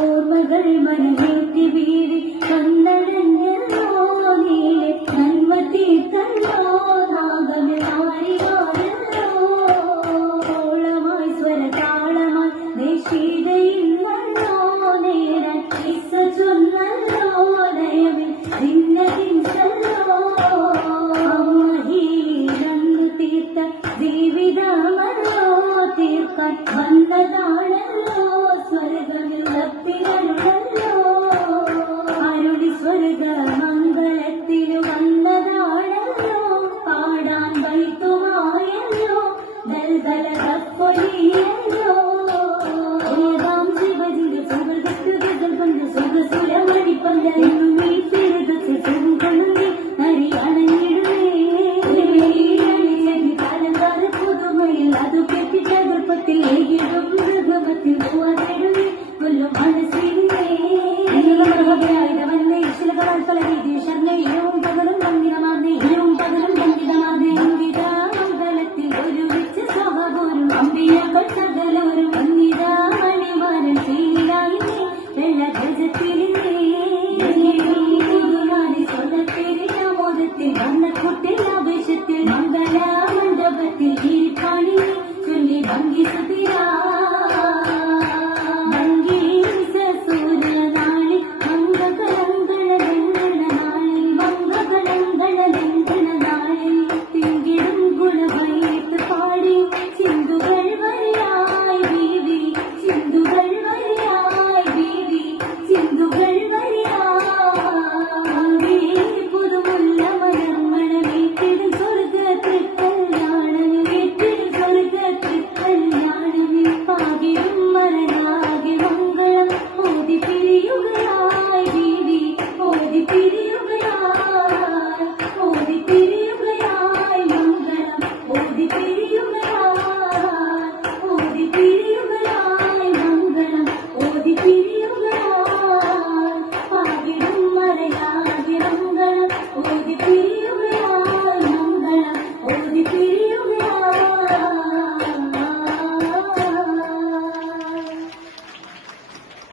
ഓർമ്മകൾ മനമേറ്റി വീഴി വന്നടഞ്ഞോ നീലെ നന്മ തീർത്തല്ലോ നാഗമിൽ മാറിയാണല്ലോ ഓളമായി സ്വരതാളമായി ദേശീയതയിൽ വന്നതാണല്ലോ സ്വർഗവിളത്തിനല്ലോ അരുളി സ്വർഗ മംഗളത്തിനു വന്നതാണല്ലോ. പാടാൻ വൈത്തുമായല്ലോ. ദൽദല കപ്പൊലിയല്ലോ. ഏതാം ശിവജിയുടെ സുഗർഭ സുഗർഭ സുരമണിപ്പന്തലിനു